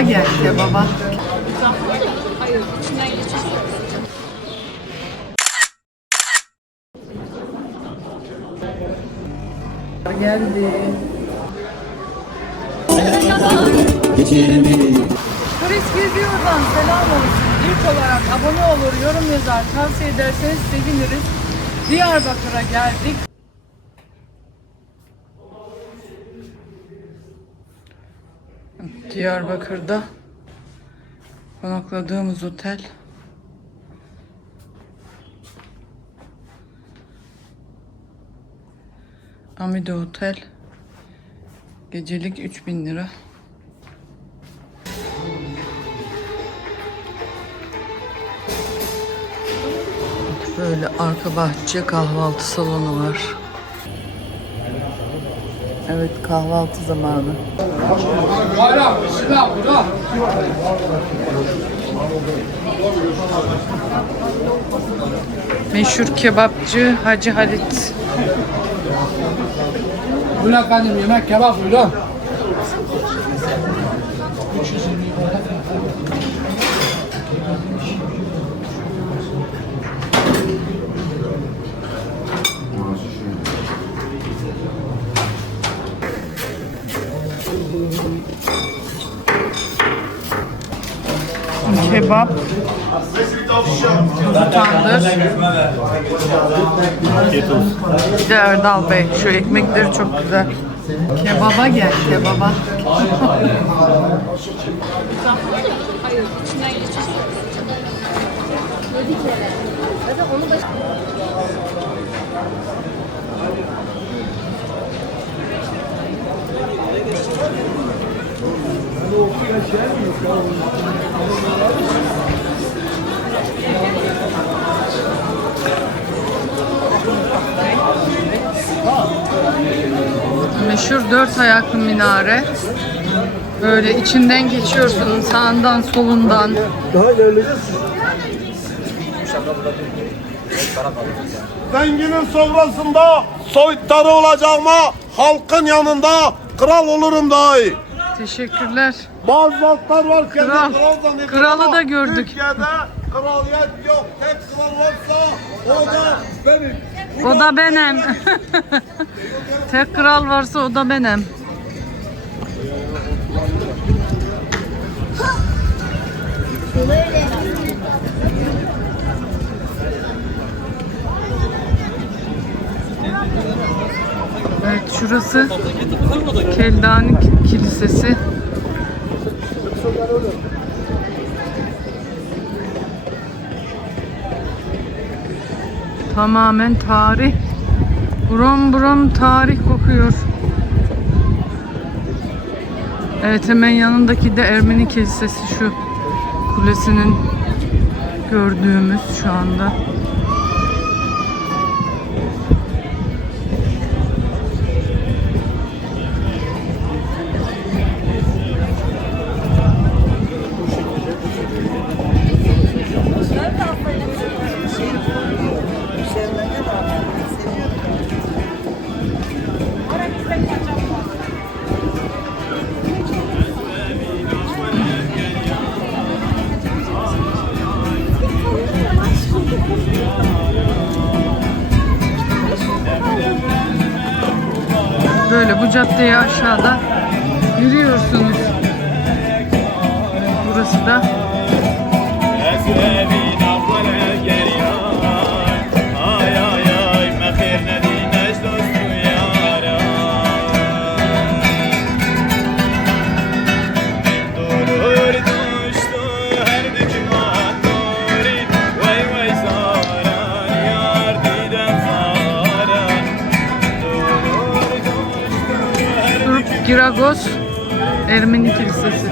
Kebaba gel kebaba. Hayır, içinden geçiş. Geldi. Chris Geziyor'dan selam olsun. İlk olarak abone olur, yorum yazar, tavsiye ederseniz seviniriz. Diyarbakır'a geldik. Diyarbakır'da konakladığımız otel. Amide Otel. Gecelik 3000 lira. Böyle arka bahçe kahvaltı salonu var. Evet kahvaltı zamanı. Meşhur kebapçı Hacı Halit. Buyurun efendim yemek kebap buyurun. Kebap. Tandır. Bir de Erdal Bey. Şu ekmekleri çok güzel. Kebaba gel kebaba. Meşhur dört ayaklı minare. Böyle içinden geçiyorsun sağından solundan. Zenginin sofrasında soytarı olacağıma halkın yanında kral olurum dahi. Teşekkürler. Bazı var kendi Kral. kral zannediyor Kralı da gördük. Türkiye'de kraliyet yok. Tek kral varsa o da benim. O da benim. Tek kral varsa o da benim. Evet şurası Keldani Kilisesi. Tamamen tarih. Buram buram tarih kokuyor. Evet hemen yanındaki de Ermeni Kilisesi şu kulesinin gördüğümüz şu anda. Caddeyi aşağıda yürüyorsunuz. Burası da Ermeni Kilisesi.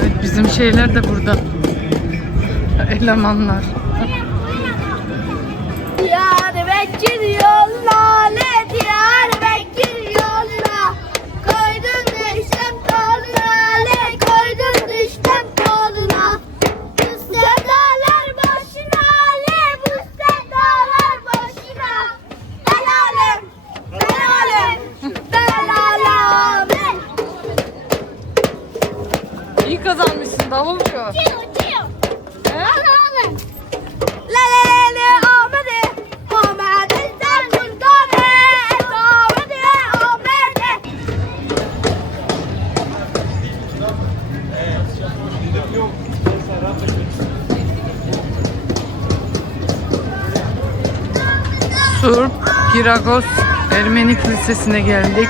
Evet, bizim şeyler de burada. Elemanlar. Giragos, Ermeni Kilisesi'ne geldik.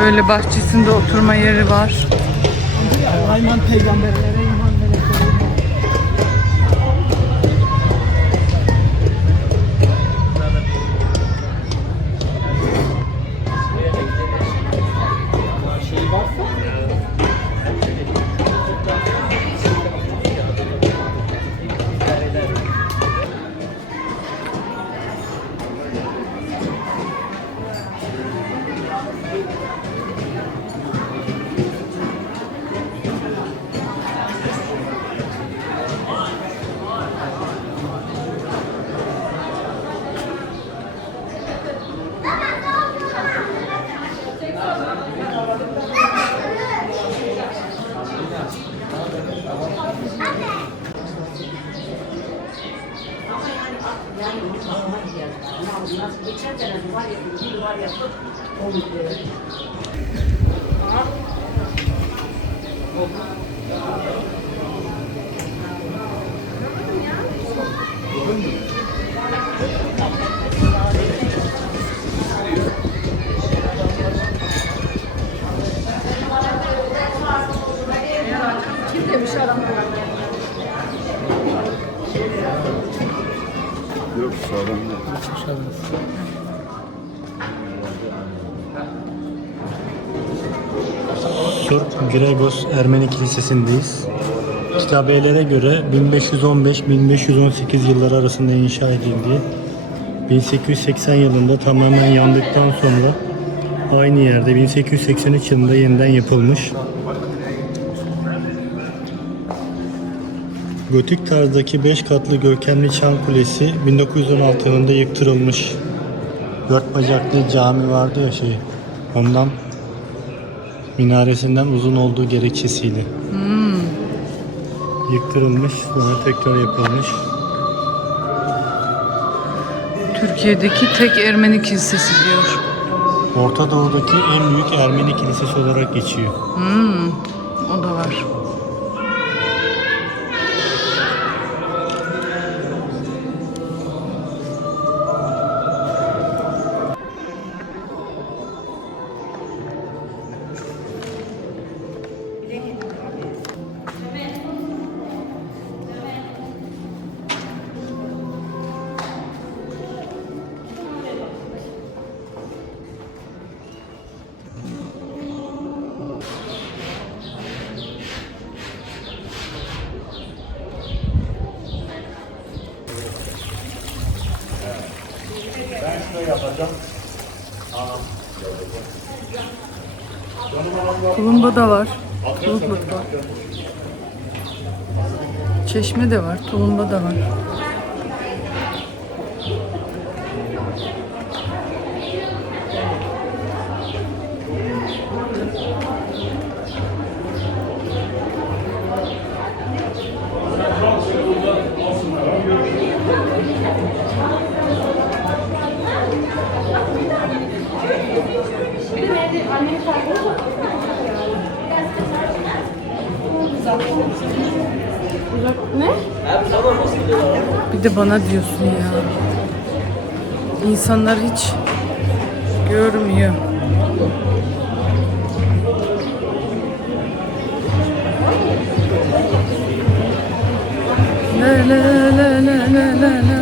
Böyle bahçesinde oturma yeri var. Hayman peygamberlere Yok Gregos Ermeni Kilisesi'ndeyiz. Kitabelere göre 1515-1518 yılları arasında inşa edildi. 1880 yılında tamamen yandıktan sonra aynı yerde 1883 yılında yeniden yapılmış. Gotik tarzdaki 5 katlı görkemli çan kulesi 1916 yılında yıktırılmış. Dört bacaklı cami vardı ya şey. Ondan minaresinden uzun olduğu gerekçesiyle. Yıktırılmış, sonra tekrar yapılmış. Türkiye'deki tek Ermeni kilisesi diyor. Orta Doğu'daki en büyük Ermeni kilisesi olarak geçiyor. O da var. Tulumba da var. Tulumba da var. Çeşme de var, tulumba da var. De bana diyorsun ya. İnsanlar hiç görmüyor. La la la la la la la.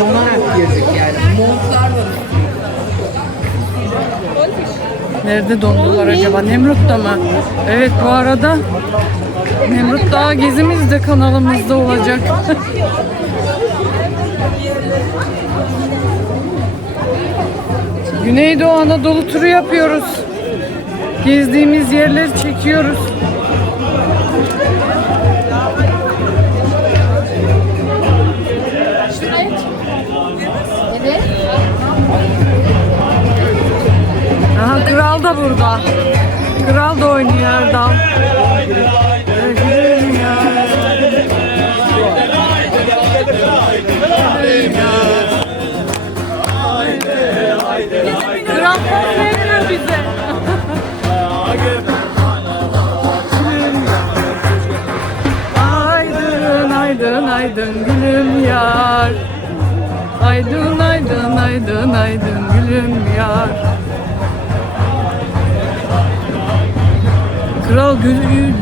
Donarak girdik yani. Montlar var. Nerede dondular acaba? Nemrut'ta mı? Evet bu arada Nemrut Dağı gezimiz de kanalımızda olacak. Güneydoğu Anadolu turu yapıyoruz. Gezdiğimiz yerleri çekiyoruz. Kral da burada. Kral da oynuyor Erdal. Kral verir bize. Aydın aydın aydın gülüm yar. Aydın aydın aydın aydın gülüm yar. Kral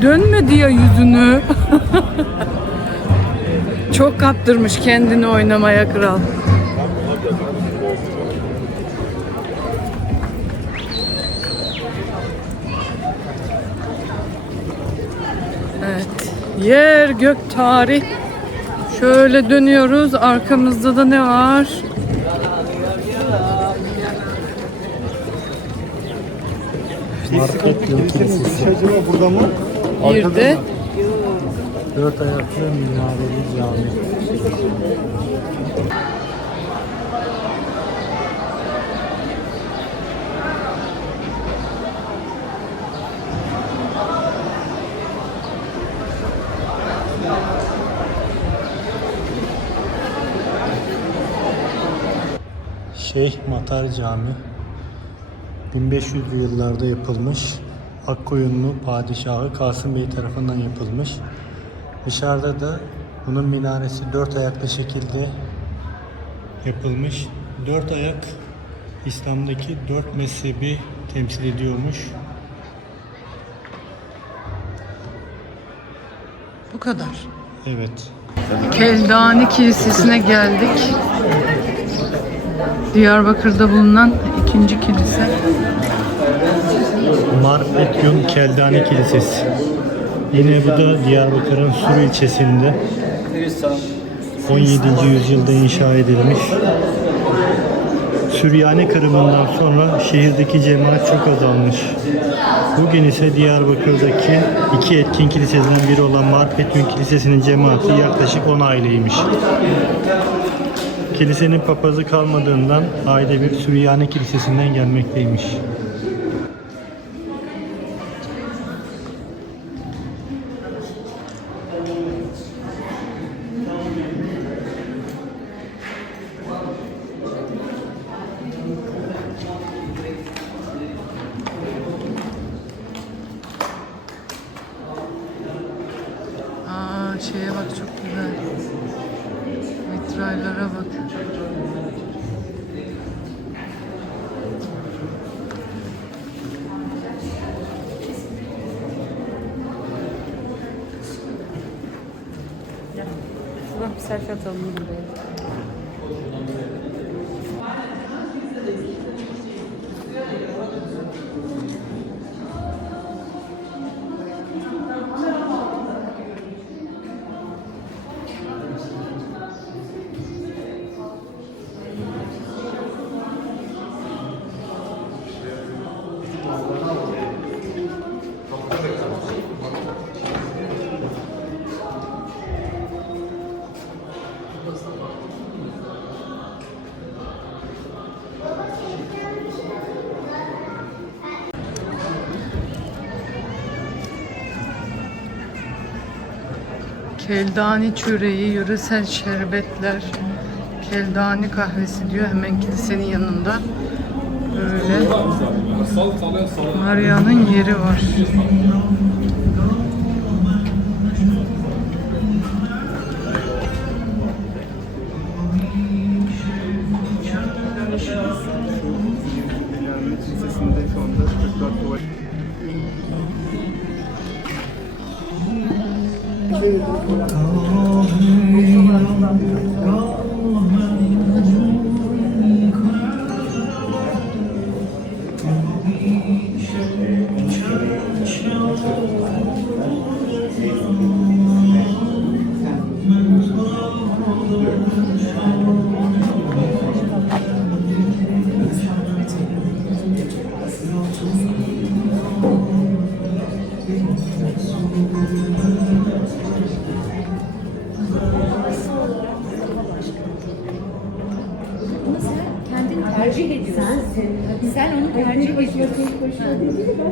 dönmedi ya yüzünü. Çok kaptırmış kendini oynamaya kral. Evet. Yer gök tarih. Şöyle dönüyoruz. Arkamızda da ne var? Market. Acaba burada mı? Bir de Dört ayaklı minareli cami. Şeyh Matar Cami 1500'lü yıllarda yapılmış. Akkoyunlu padişahı Kasım Bey tarafından yapılmış. Dışarıda da bunun minaresi dört ayaklı şekilde yapılmış. Dört ayak İslam'daki dört mezhebi temsil ediyormuş. bu kadar. Evet. Keldani Kilisesi'ne geldik. Diyarbakır'da bulunan ikinci kilise. Marpetyum Keldani Kilisesi. Yine bu da Diyarbakır'ın Sur ilçesinde 17. yüzyılda inşa edilmiş. Süryani kırımından sonra şehirdeki cemaat çok azalmış. Bugün ise Diyarbakır'daki iki etkin kiliseden biri olan Marpetyum Kilisesi'nin cemaati yaklaşık 10 aileymiş. Kilisenin papazı kalmadığından aile bir Süryani Kilisesi'nden gelmekteymiş. Aa şeye bak çok güzel. Vitraylara bak. Şuradan bir selfie atalım buraya. Keldani çöreği, yöresel şerbetler, Keldani kahvesi diyor hemen kilisenin yanında. Böyle Maria'nın yeri var.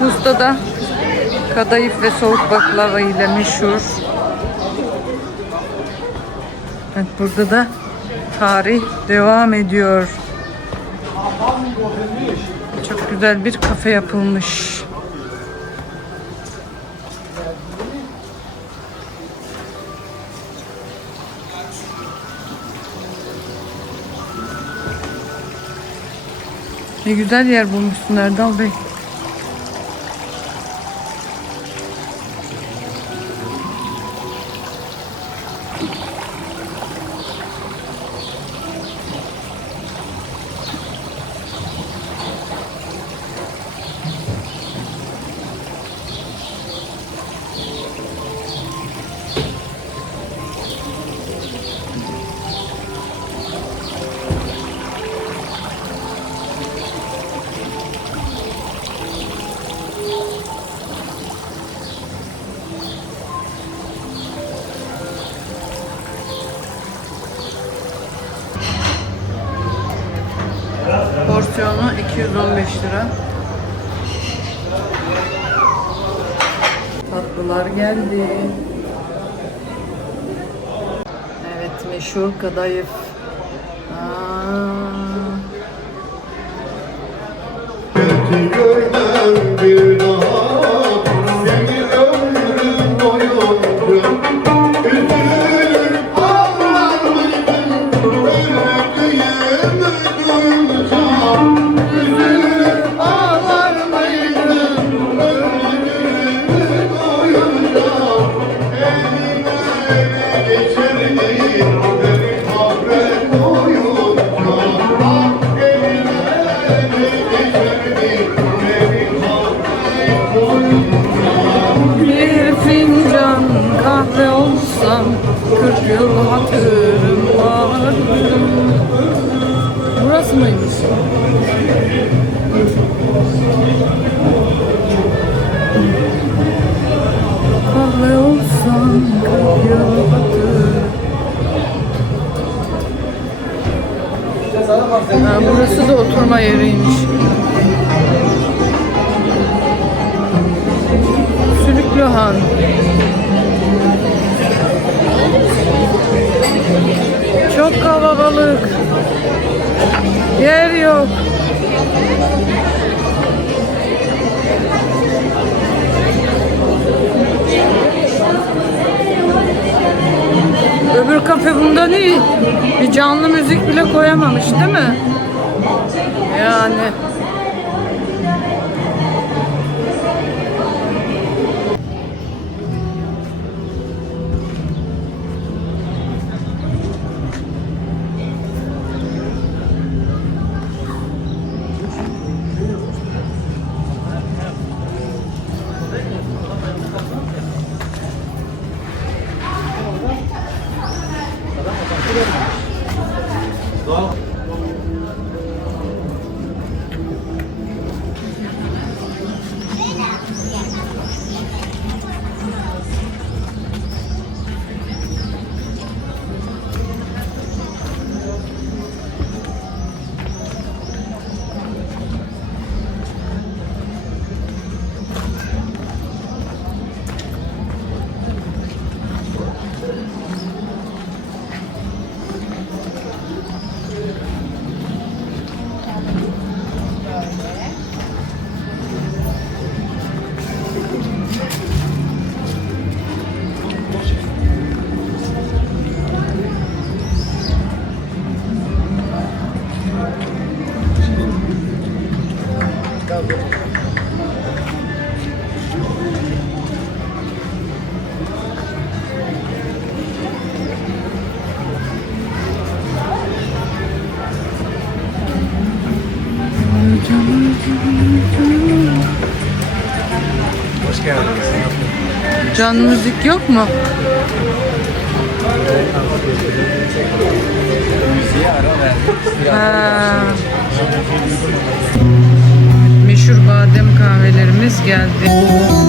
Kuz'da da kadayıf ve soğuk baklava ile meşhur. Evet, burada da tarih devam ediyor. Çok güzel bir kafe yapılmış. Ne güzel yer bulmuşsun Erdal Bey. Kadayıf. Aa, 40 yıl hatırım var. Burası mıymış? Kahve olsam 40 yıl hatırım. Ha, burası da oturma yeriymiş. Canlı müzik bile koyamamış değil mi? Yani. Canlı müzik yok mu? Müziğe ara Meşhur badem kahvelerimiz geldi.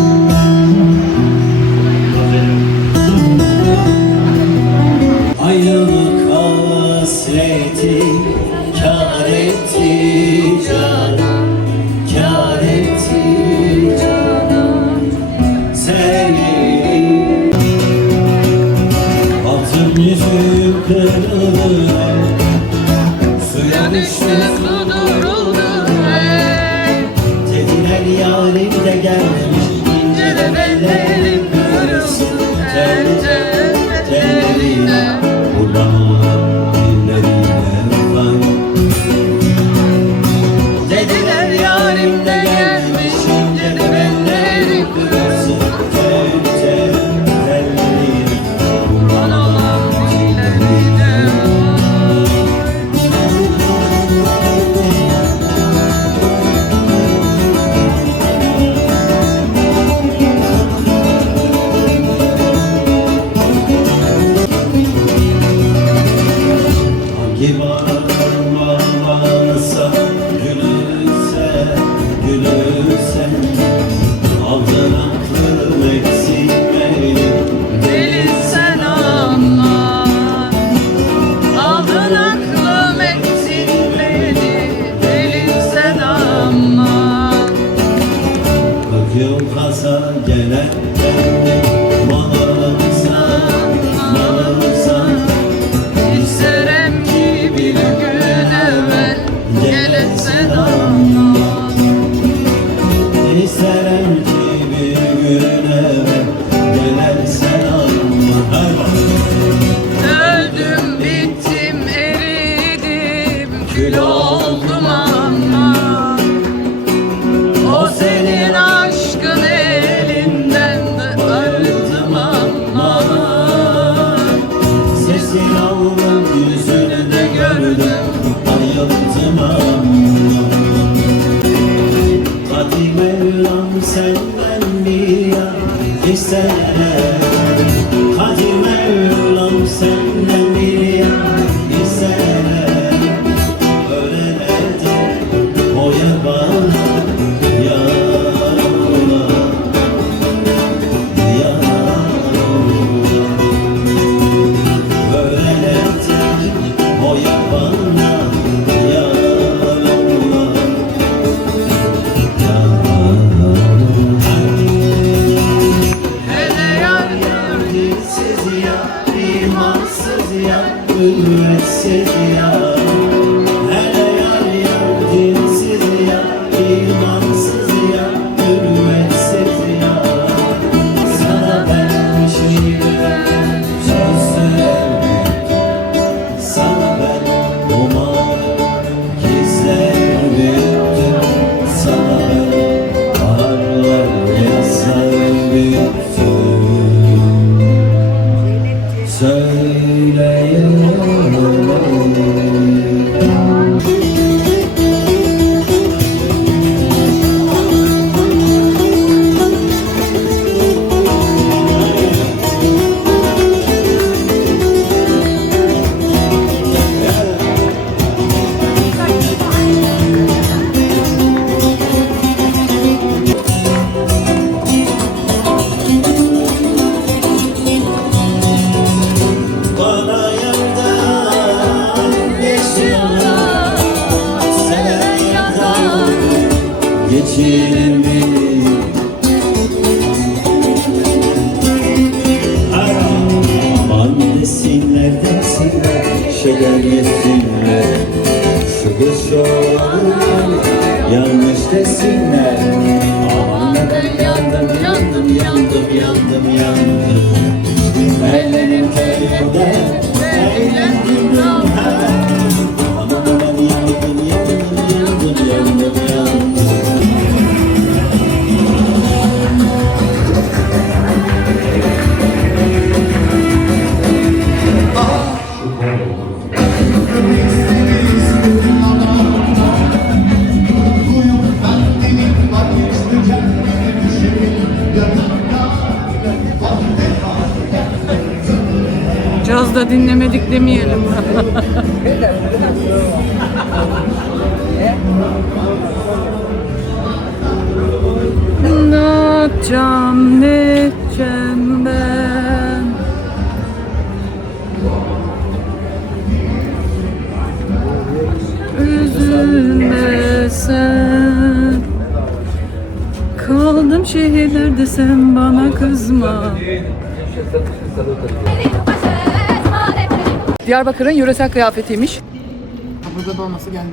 sorma Yanlış desin. Edeceğim ben? Üzülme sen Kaldım şehirlerde sen bana kızma Diyarbakır'ın yöresel kıyafetiymiş. Burada da olması geldi.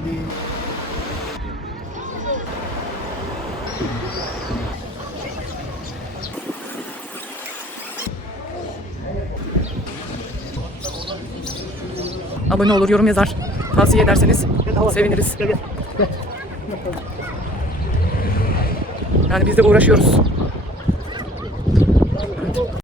Abone olur, yorum yazar. Tavsiye ederseniz seviniriz. Yani biz de uğraşıyoruz.